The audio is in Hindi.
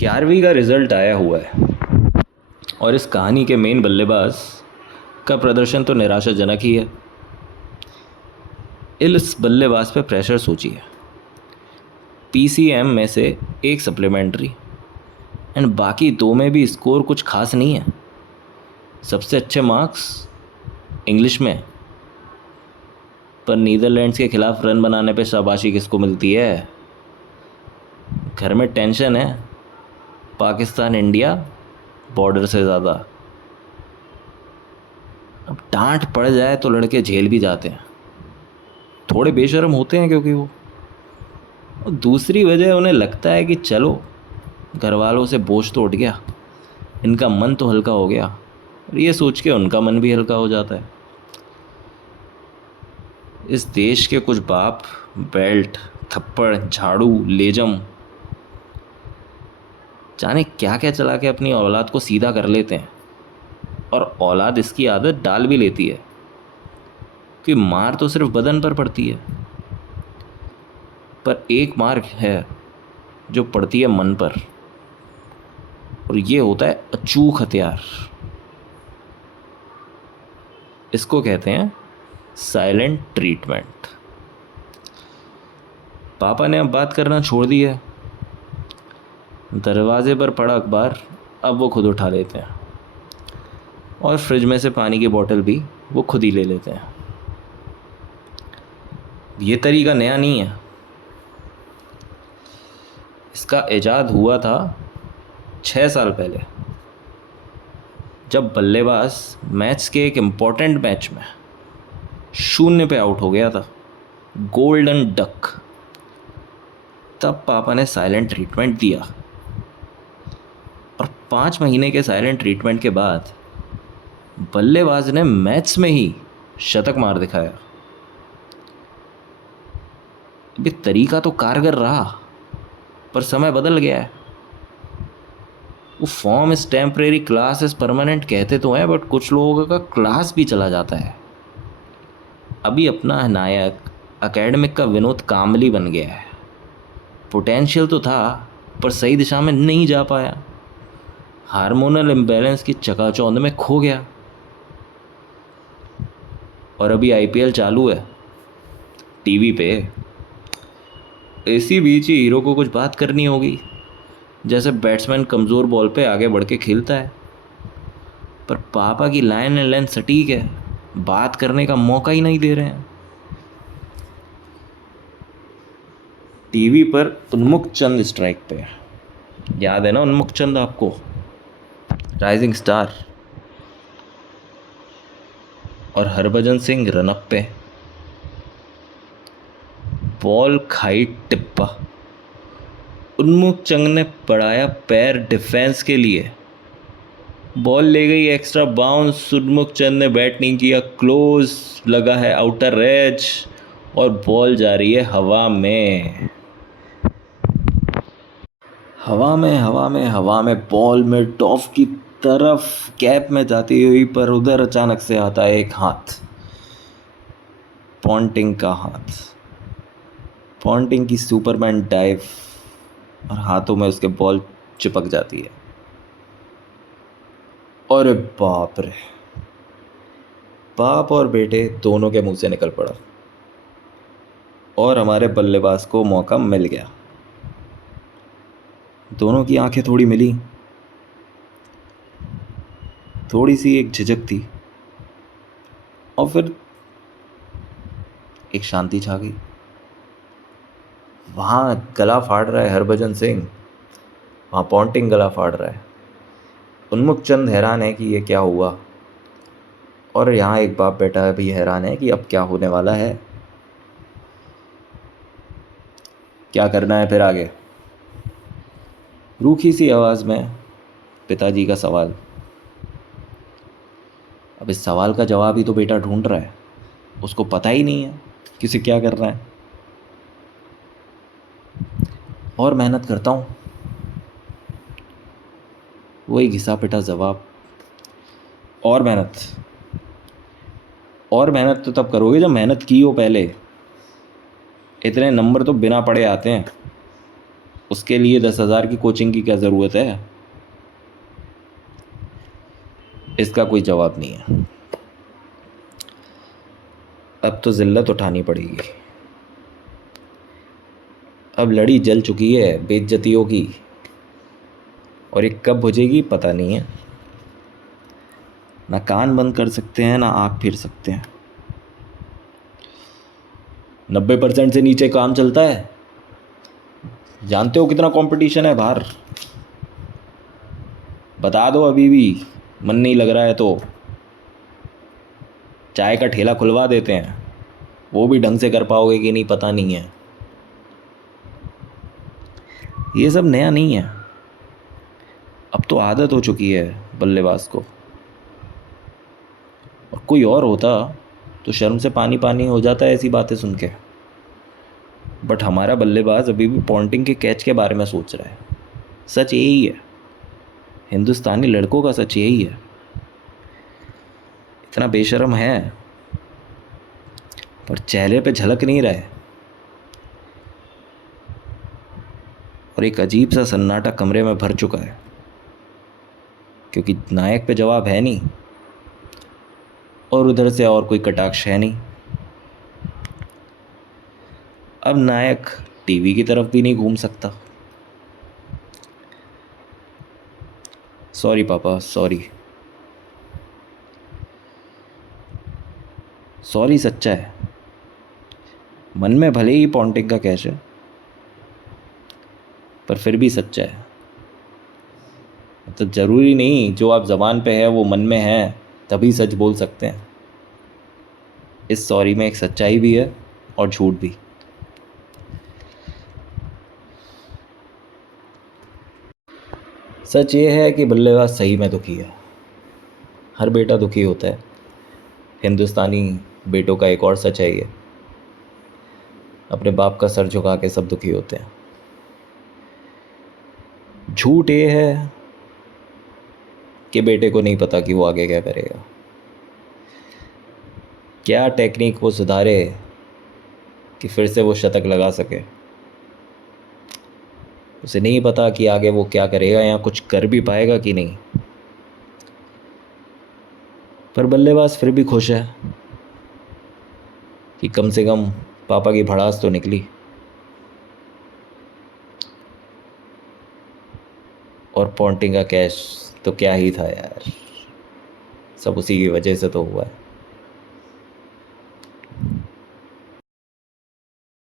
11वीं का रिज़ल्ट आया हुआ है और इस कहानी के मेन बल्लेबाज का प्रदर्शन तो निराशाजनक ही है। इस बल्लेबाज पे प्रेशर सोचिए, पीसीएम में से एक सप्लीमेंट्री एंड बाकी दो में भी स्कोर कुछ खास नहीं है। सबसे अच्छे मार्क्स इंग्लिश में, पर नीदरलैंड्स के खिलाफ रन बनाने पे शाबाशी किसको मिलती है? घर में टेंशन है, पाकिस्तान इंडिया बॉर्डर से ज़्यादा। अब डांट पड़ जाए तो लड़के झेल भी जाते हैं, थोड़े बेशर्म होते हैं क्योंकि वो, और दूसरी वजह उन्हें लगता है कि चलो घर वालों से बोझ तो उठ गया, इनका मन तो हल्का हो गया, और ये सोच के उनका मन भी हल्का हो जाता है। इस देश के कुछ बाप बेल्ट, थप्पड़, झाड़ू, लेजम जाने क्या क्या चला के अपनी औलाद को सीधा कर लेते हैं, और औलाद इसकी आदत डाल भी लेती है कि मार तो सिर्फ बदन पर पड़ती है, पर एक मार है जो पड़ती है मन पर, और ये होता है अचूक हथियार। इसको कहते हैं साइलेंट ट्रीटमेंट। पापा ने अब बात करना छोड़ दी है। दरवाजे पर पड़ा अखबार अब वो खुद उठा लेते हैं, और फ्रिज में से पानी की बोतल भी वो खुद ही ले लेते हैं। ये तरीका नया नहीं है, इसका इजाद हुआ था 6 साल पहले, जब बल्लेबाज मैच के एक इम्पॉर्टेंट मैच में 0 पे आउट हो गया था, गोल्डन डक। तब पापा ने साइलेंट ट्रीटमेंट दिया, और 5 महीने के साइलेंट ट्रीटमेंट के बाद बल्लेबाज ने मैच में ही शतक मार दिखाया। ये तरीका तो कारगर रहा, पर समय बदल गया है। वो form is temporary, class is permanent कहते तो हैं, बट कुछ लोगों का क्लास भी चला जाता है। अभी अपना नायक एकेडमिक का विनोद कामली बन गया है। पोटेंशियल तो था, पर सही दिशा में नहीं जा पाया, हार्मोनल इम्बैलेंस की चकाचौंध में खो गया। और अभी आईपीएल चालू है टीवी पे, इसी बीच ही हीरो को कुछ बात करनी होगी, जैसे बैट्समैन कमज़ोर बॉल पे आगे बढ़ के खेलता है। पर पापा की लाइन एंड लेंथ सटीक है, बात करने का मौका ही नहीं दे रहे हैं। टीवी पर उन्मुक्त चंद स्ट्राइक पे, याद है ना उन्मुक्त चंद आपको, राइजिंग स्टार, और हरभजन सिंह रनअप पे, बॉल खाई टिप्पा, उन्मुक्त चंद ने बढ़ाया पैर डिफेंस के लिए, बॉल ले गई एक्स्ट्रा बाउंस, उन्मुक्त चंद ने बैट नहीं किया, क्लोज लगा है आउटर एज, और बॉल जा रही है हवा में, हवा में बॉल में टॉप की तरफ कैप में जाती हुई, पर उधर अचानक से आता है एक हाथ, पॉन्टिंग का हाथ, पॉन्टिंग की सुपरमैन डाइव, और हाथों में उसके बॉल चिपक जाती है। और बाप रे, बाप और बेटे दोनों के मुंह से निकल पड़ा, और हमारे बल्लेबाज को मौका मिल गया। दोनों की आंखें थोड़ी मिली, थोड़ी सी एक झिझक थी, और फिर एक शांति छा गई। वहाँ गला फाड़ रहा है हरभजन सिंह, वहाँ पॉन्टिंग गला फाड़ रहा है, उन्मुक्त चंद हैरान है कि ये क्या हुआ, और यहाँ एक बाप बेटा भी हैरान है कि अब क्या होने वाला है, क्या करना है फिर आगे। रूखी सी आवाज़ में पिताजी का सवाल। अब इस सवाल का जवाब ही तो बेटा ढूंढ रहा है, उसको पता ही नहीं है कि उसे क्या करना है। और मेहनत करता हूँ, वही घिसा पिटा जवाब। और मेहनत तो तब करोगे जब मेहनत की हो पहले। इतने नंबर तो बिना पढ़े आते हैं। उसके लिए 10,000 की कोचिंग की क्या ज़रूरत है? इसका कोई जवाब नहीं है। अब तो ज़िल्लत उठानी पड़ेगी। अब लड़ी जल चुकी है बेइज्जतियों की, और ये कब बुझेगी पता नहीं है। ना कान बंद कर सकते हैं, ना आँख फिर सकते हैं। 90% से नीचे काम चलता है। जानते हो कितना कंपटीशन है बाहर? बता दो अभी भी, मन नहीं लग रहा है तो चाय का ठेला खुलवा देते हैं। वो भी ढंग से कर पाओगे कि नहीं पता नहीं है। ये सब नया नहीं है, अब तो आदत हो चुकी है बल्लेबाज को। और कोई और होता तो शर्म से पानी पानी हो जाता है ऐसी बातें सुन के। बट हमारा बल्लेबाज अभी भी पॉन्टिंग के कैच के बारे में सोच रहा है। सच यही है, हिंदुस्तानी लड़कों का सच यही है। इतना बेशर्म है पर चेहरे पे झलक नहीं रहा है, और एक अजीब सा सन्नाटा कमरे में भर चुका है, क्योंकि नायक पे जवाब है नहीं और उधर से और कोई कटाक्ष है नहीं। अब नायक टीवी की तरफ भी नहीं घूम सकता। सॉरी पापा, सॉरी। सॉरी सच्चा है। मन में भले ही पॉन्टिंग का कैश है, पर फिर भी सच्चा है। मतलब ज़रूरी नहीं जो आप ज़बान पे है वो मन में है तभी सच बोल सकते हैं। इस सॉरी में एक सच्चाई भी है और झूठ भी। सच ये है कि बल्लेबाज सही में दुखी है। हर बेटा दुखी होता है। हिंदुस्तानी बेटों का एक और सच है ये, अपने बाप का सर झुका के सब दुखी होते हैं। झूठ ये है कि बेटे को नहीं पता कि वो आगे क्या करेगा, क्या टेक्निक वो सुधारे कि फिर से वो शतक लगा सके। उसे नहीं पता कि आगे वो क्या करेगा या कुछ कर भी पाएगा कि नहीं। पर बल्लेबाज फिर भी खुश है कि कम से कम पापा की भड़ास तो निकली। और पॉन्टिंग का कैश तो क्या ही था यार, सब उसी की वजह से तो हुआ है।